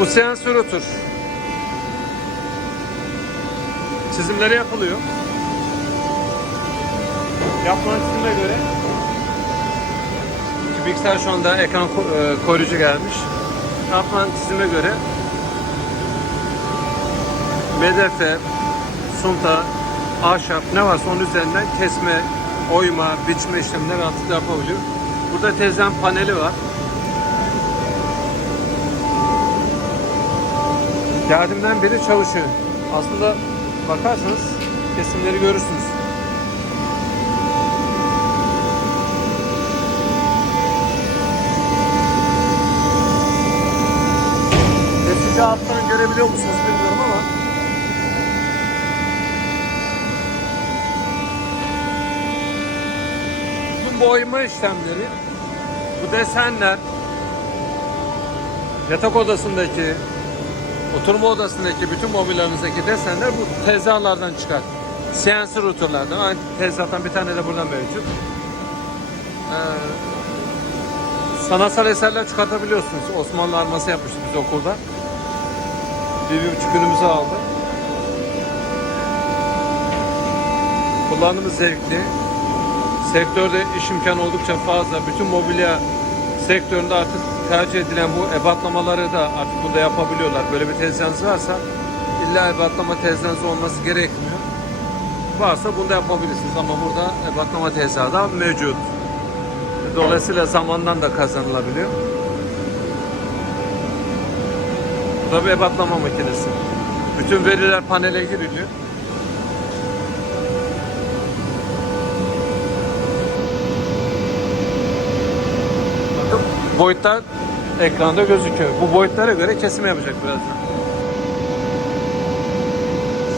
Bu sensör otur. Çizimleri yapılıyor. Yapılan çizime göre bilgisayar şu anda ekran e, koruyucu gelmiş. Yapılan çizime göre medefe, sunta, ahşap ne varsa onun üzerinden kesme, oyma, biçme işlemleri rahatlıkla yapabiliyor. Burada tezgahın paneli var. Geldiğimden beri çalışıyor. Aslında bakarsanız kesimleri görürsünüz. Geçici alttan görebiliyor musunuz bilmiyorum ama bu boyama işlemleri, bu desenler, yatak odasındaki, oturma odasındaki bütün mobilyalarınızdaki desenler bu tezgahlardan çıkar. CNC routerlardan. Aynı tezgahtan bir tane de buradan mevcut. Ee, sanatsal eserler çıkartabiliyorsunuz. Osmanlı arması yapmıştık biz okulda. Bir, bir buçuk günümüzü aldı. Kullanımı zevkli. Sektörde iş imkanı oldukça fazla. Bütün mobilya sektöründe artık tercih edilen bu ebatlamaları da artık burada yapabiliyorlar. Böyle bir tezgahınız varsa illa ebatlama tezgahınız olması gerekmiyor. Varsa bunu da yapabilirsiniz ama burada ebatlama tezgahı da mevcut. Dolayısıyla zamandan da kazanılabiliyor. Bu da bir ebatlama makinesi. Bütün veriler panele giriliyor. Boyutlar ekranda gözüküyor. Bu boyutlara göre kesim yapacak birazdan.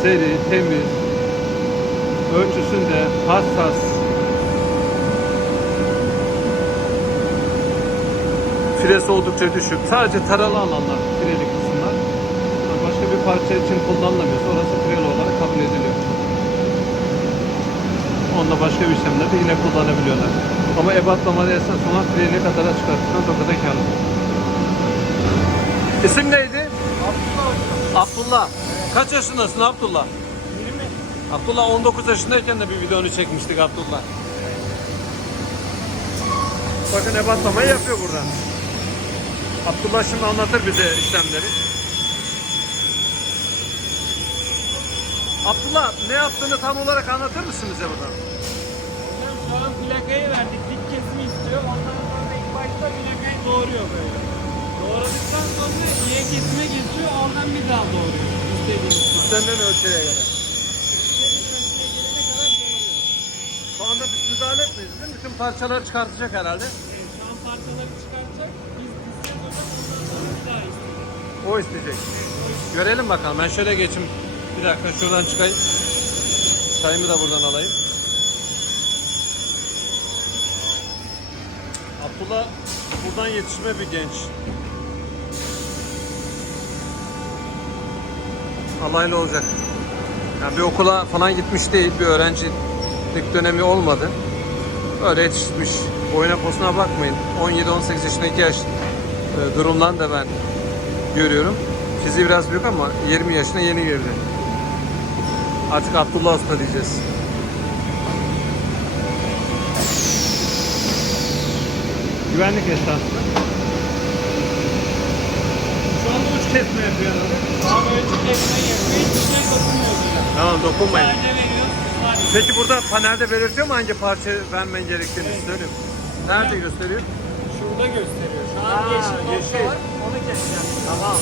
Seri, temiz, ölçüsünde hassas. Filesi oldukça düşük. Sadece taralı alanlar fireli kısımlar. Başka bir parça için kullanılamıyorsa orası fireli olarak kabul ediliyor. Onunla başka bir işlemlerde yine kullanabiliyorlar. Ama ebatlamada esas olan fireli kadar çıkarttıktan o kadar karlı. İsim neydi? Abdullah. Kaç yaşındasın Abdullah? 20. Abdullah 19 yaşındayken de bir videonu çekmiştik Abdullah. Bakın ebatlamayı yapıyor burada. Abdullah şimdi anlatır bize işlemleri. Abdullah ne yaptığını tam olarak anlatır mısın bize buradan? Şu an plakayı verdik. Dik kesimi istiyor. Ondan sonra ilk başta plakayı doğuruyor böyle. Doğradıktan sonra Y kesime geçiyor. Oradan bir daha doğuruyor. İstediğimiz kadar. Senden ölçüye göre. Şu anda biz müdahale etmeyiz değil mi? Bütün parçaları çıkartacak herhalde. Evet, şu an parçaları çıkartacak. Biz isteyeceğiz ondan sonra bir daha isteyeceğiz. O isteyecek. Görelim bakalım. Ben şöyle geçeyim. Bir dakika şuradan çıkayım. Çayımı da buradan alayım. Abdullah buradan yetişme bir genç. Alaylı olacak. Yani bir okula falan gitmiş değil. Bir öğrencilik dönemi olmadı. Öyle yetişmiş. Boyuna posuna bakmayın. 17-18 yaşındaki yaş e, durumdan da ben görüyorum. Fiziği biraz büyük ama 20 yaşına yeni girdi. Artık Abdullah Usta diyeceğiz. Güvenlik esnasında. Şu anda uç kesme yapıyor herhalde. Daha ölçü kesime yapıyor. Hiçbir şey dokunmuyor bile. Tamam dokunmayın. Sadece veriyoruz. Var. Peki burada panelde belirtiyor mu hangi parça vermen gerektiğini söylüyor. Nerede gösteriyor? Şurada gösteriyor. Şu an Aa, yeşil nokta yeşil. var. Onu keseceğiz. Tamam.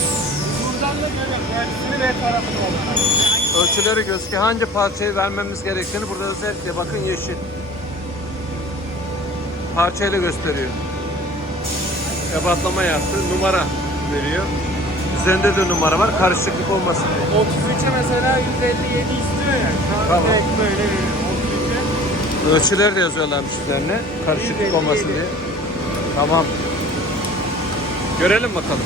Buradan da göbek. Tersini ve tarafını olarak. Ölçüleri gözüküyor. Hangi parçayı vermemiz gerektiğini burada özellikle bakın yeşil. Parçayla gösteriyor. Ebatlama yaptı. Numara veriyor. Üzerinde de numara var. Karışıklık olmasın diye. 33'e mesela 157 istiyor ya. Şu an Tamam. direkt böyle veriyor. 33'e Ölçüleri de yazıyorlarmış üzerine. Karışıklık olmasın diye. Tamam. Görelim bakalım.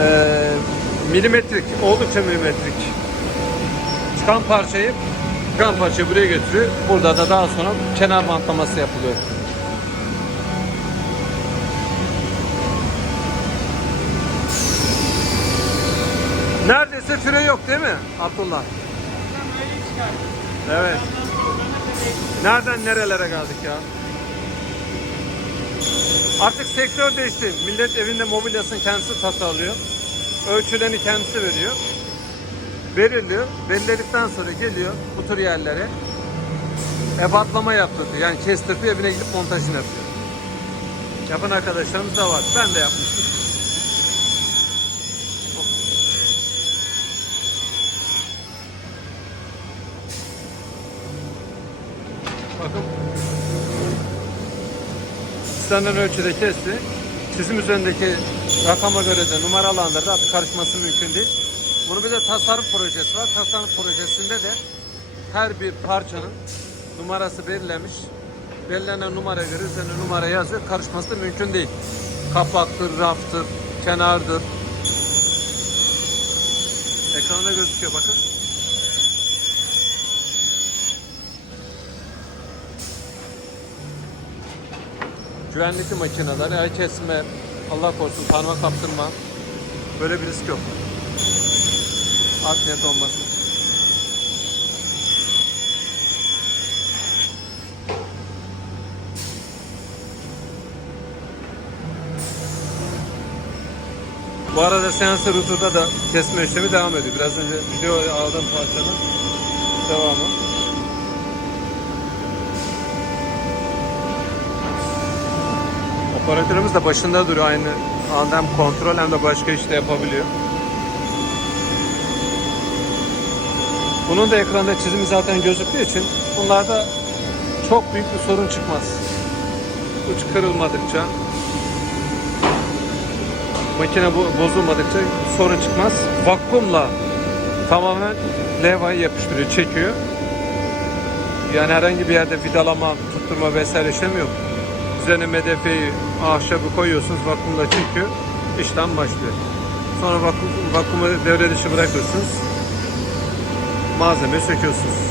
Ee, milimetrik, oldukça milimetrik. Çıkan parçayı, Kran parça buraya götürüyor. Burada da daha sonra kenar bantlaması yapılıyor. Neredeyse fre yok değil mi Abdullah? Evet. Nereden nerelere geldik ya? Artık sektör değişti. Millet evinde mobilyasını kendisi tasarlıyor. Ölçülerini kendisi veriyor. Veriliyor. Belirledikten sonra geliyor bu tür yerlere. Ebatlama yaptırdı. Yani kestirdi evine gidip montajını yapıyor. Yapan arkadaşlarımız da var. Ben de yapmıştım. Bakın istenen ölçüde kesti. Çizim üzerindeki rakama göre de numaralandırdı. Artık karışması mümkün değil. Bunun bir de tasarım projesi var. Tasarım projesinde de her bir parçanın numarası belirlenmiş. Belirlenen numaraya göre üzerine numara yazıyor. Karışması da mümkün değil. Kapaktır, raftır, kenardır. Ekranda gözüküyor bakın. güvenlikli makineler, el kesme, Allah korusun parmak kaptırma böyle bir risk yok. Art niyet olmasın. Bu arada seansı rutuda da kesme işlemi devam ediyor. Biraz önce video aldığım parçanın devamı. Operatörümüz de başında duruyor aynı anda hem kontrol hem de başka işte yapabiliyor. Bunun da ekranda çizimi zaten gözüktüğü için bunlarda çok büyük bir sorun çıkmaz. Uç kırılmadıkça makine bo- bozulmadıkça sorun çıkmaz. Vakumla tamamen levhayı yapıştırıyor, çekiyor. Yani herhangi bir yerde vidalama, tutturma vesaire işlemi yok. Üzerine medefeyi, ahşabı koyuyorsunuz, vakumla çekiyor, işlem başlıyor. Sonra vakum, vakumu devre dışı bırakıyorsunuz, malzemeyi söküyorsunuz.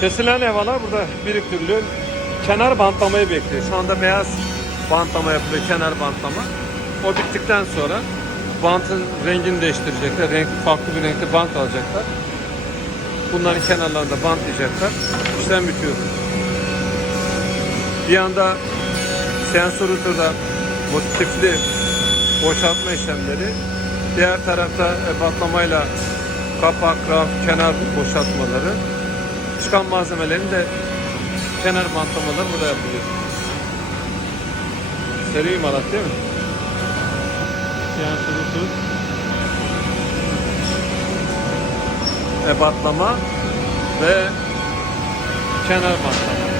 Kesilen evalar burada biriktiriliyor. Kenar bantlamayı bekliyor. Şu anda beyaz bantlama yapılıyor, kenar bantlama. O bittikten sonra bantın rengini değiştirecekler. Renk, farklı bir renkte bant alacaklar. Bunların kenarlarında bantlayacaklar. İşlem bitiyor. Bir yanda sensörü turda motifli boşaltma işlemleri. Diğer tarafta e, batlamayla kapak, raf, kenar boşaltmaları. Çıkan malzemelerin de kenar bantlamaları burada yapılıyor. Seri imalat değil mi? Sensörü tur. Ebatlama ve kenar bantlama.